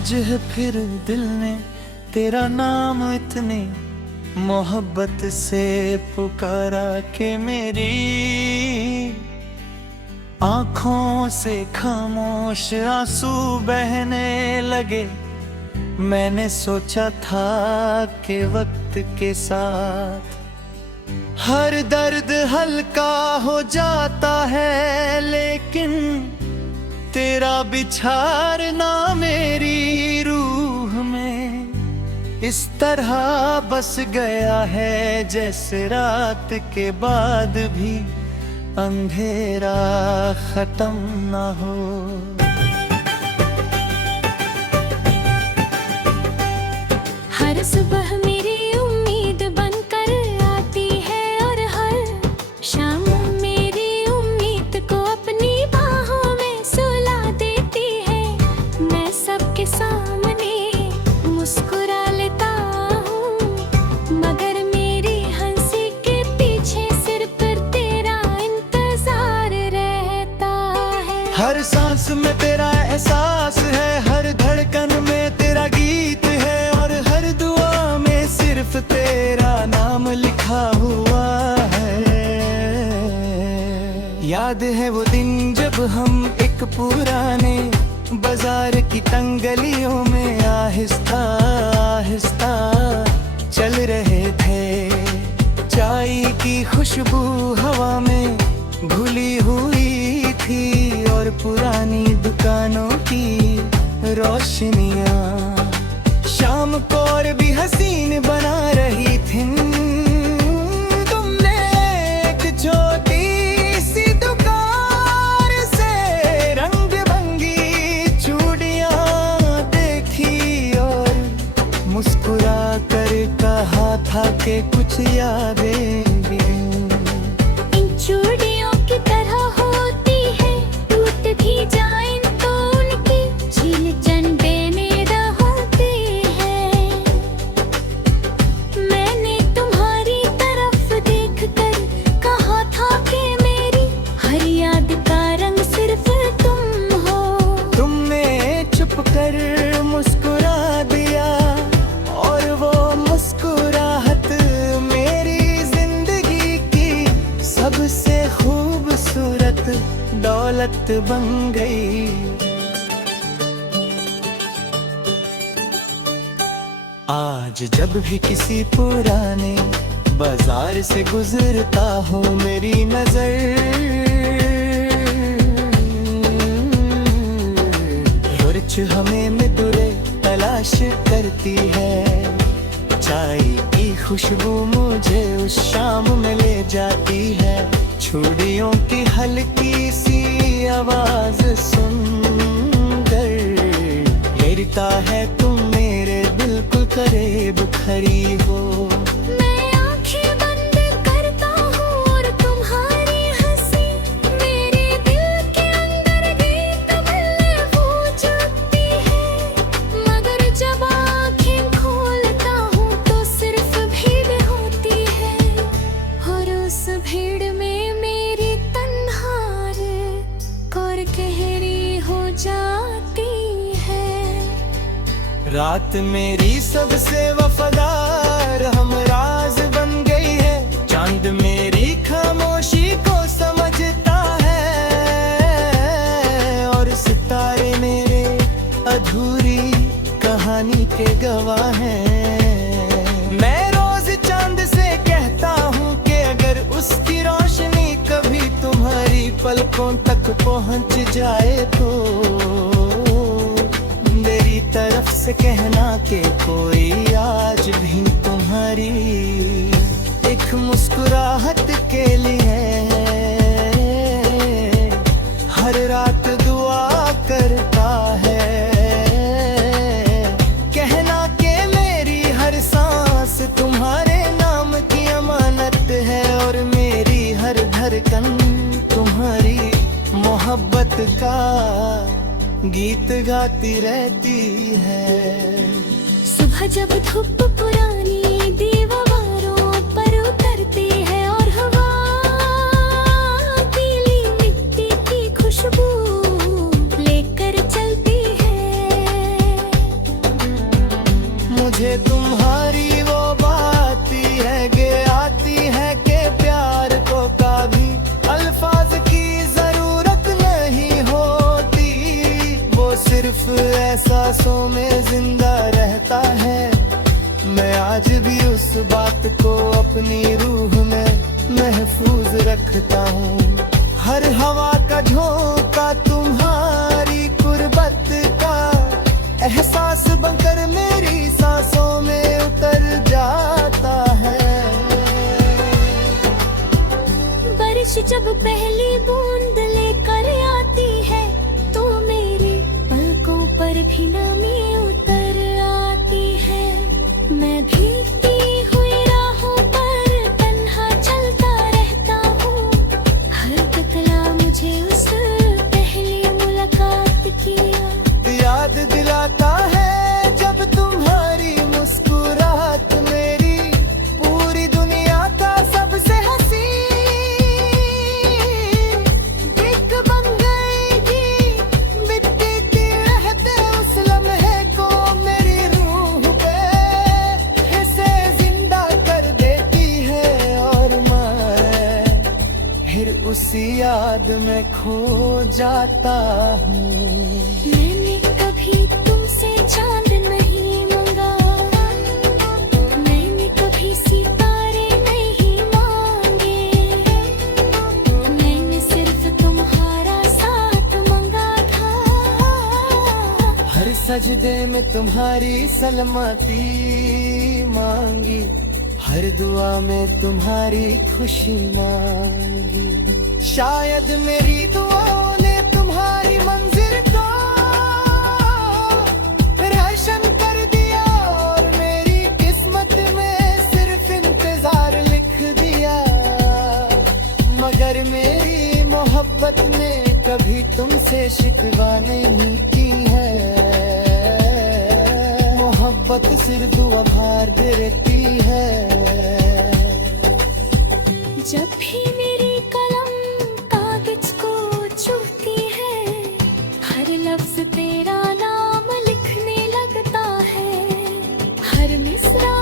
आज है फिर दिल ने तेरा नाम इतनी मोहब्बत से पुकारा कि मेरी आंखों से खामोश आंसू बहने लगे। मैंने सोचा था कि वक्त के साथ हर दर्द हल्का हो जाता है, लेकिन तेरा बिछारना मेरी रूह में इस तरह बस गया है जैसे रात के बाद भी अंधेरा खत्म ना हो। हर सुबह मेरी उम्मीद बनकर आती है और हर शाम मेरी उम्मीद को अपनी बाहों में सुला देती है। मैं सबके सामने मुस्कुरा लेता हूँ, मगर मेरी हंसी के पीछे सिर्फ तेरा इंतजार रहता है। हर सांस में तेरा एहसास है, हर धड़कन में तेरा गीत है, और हर दुआ में सिर्फ तेरा नाम लिखा हुआ है। याद है वो दिन जब हम एक पुराने बाजार की तंग गलियों में आहिस्ता आहिस्ता चल रहे थे। चाय की खुशबू हवा में घुली हुई थी और पुरानी दुकानों की रोशनियां शाम को और भी हसीन बना रही थी। तुमने एक छोटी सी दुकान से रंग बिरंगी चूड़ियां देखी और मुस्कुरा कर कहा था कि कुछ यादें भी इन चूड़ियों की तरह होती है, टूट भी जाएं तो उनकी झील चंडे होती है। मैंने तुम्हारी तरफ देखकर कहा था कि मेरी हर याद का रंग सिर्फ तुम हो। तुमने चुप कर मुस्कुरा दिया और वो मुस्कुराहट मेरी जिंदगी की सबसे खूबसूरत दौलत बन गई। आज जब भी किसी पुराने बाजार से गुजरता हूँ मेरी नजर रुच हमें मिदुरे तलाश करती है। चाय की खुशबू मुझे उस शाम में ले जाती है। चूड़ियों की हल्की सी आवाज सुनकर गिरता है तुम मेरे बिल्कुल करीब खड़ी हो। मैं आंखें बंद करता हूँ और तुम्हारी हंसी मेरे दिल के अंदर गीत बल्ले हो जाती है। मगर जब आंखें खोलता हूँ तो सिर्फ भीड़ होती है, और उस भीड़ में मेरी तन्हाई और गहरी हो जाती है। रात मेरी सबसे वफादार हमराज बन गई है। चांद मेरी खामोशी को समझता है और सितारे मेरे अधूरी कहानी के गवाह हैं। मैं रोज चांद से कहता हूँ कि अगर उसकी रोशनी कभी तुम्हारी पलकों तक पहुँच जाए तो मेरी तरफ से कहना कि कोई आज भी तुम्हारी एक मुस्कुराहट के लिए हर रात दुआ करता है। कहना कि मेरी हर सांस तुम्हारे नाम की अमानत है और मेरी हर धड़कन तुम्हारी मोहब्बत का गीत गाती रहती है। सुबह जब धूप पुरानी दीवारों पर उतरती है और हवा गीली मिट्टी की खुशबू लेकर चलती है, मुझे तुम्हारी वो बात ही है कि आती है कि प्यार को कभी अल्फाज की जरूरत नहीं होती, वो सिर्फ एहसासों में जिंदा रहता है। मैं आज भी उस बात को अपनी रूह में महफूज रखता हूँ। हर हवा का झोंका तुम्हारी कुर्बत का एहसास बनकर मेरी सांसों में उतर जाता है। बारिश जब पहली बूंद लेकर आती है तो मेरे पलकों पर भी नमी उतर आती है। मैं भीगती हुई राहों पर तन्हा चलता रहता हूँ, हर कतरा मुझे उस पहली मुलाकात की याद दिलाता है जब तुम्हारी मुस्कुराहट मेरी पूरी दुनिया का सबसे हंसी दिख बन गई। मिट्टी की रहते उस लम्हे को मेरी रूह पे हिस्से जिंदा कर देती है, और मैं फिर उसी याद में खो जाता हूँ। मैंने कभी तुमसे चांद नहीं मांगा, मैंने कभी सितारे नहीं मांगे, मैंने सिर्फ तुम्हारा साथ मांगा था। हर सजदे में तुम्हारी सलामती मांगी, हर दुआ में तुम्हारी खुशी मांगी। शायद मेरी दुआओं ने तुम्हारी मंजिल को रोशन कर दिया, और मेरी किस्मत में सिर्फ इंतजार लिख दिया। मगर मेरी मोहब्बत ने कभी तुमसे शिकवा नहीं की है। मोहब्बत सिर्फ दुआ भर देती है। जब भी मेरी कलम कागज को छूती है, हर लफ्ज तेरा नाम लिखने लगता है। हर मिसरा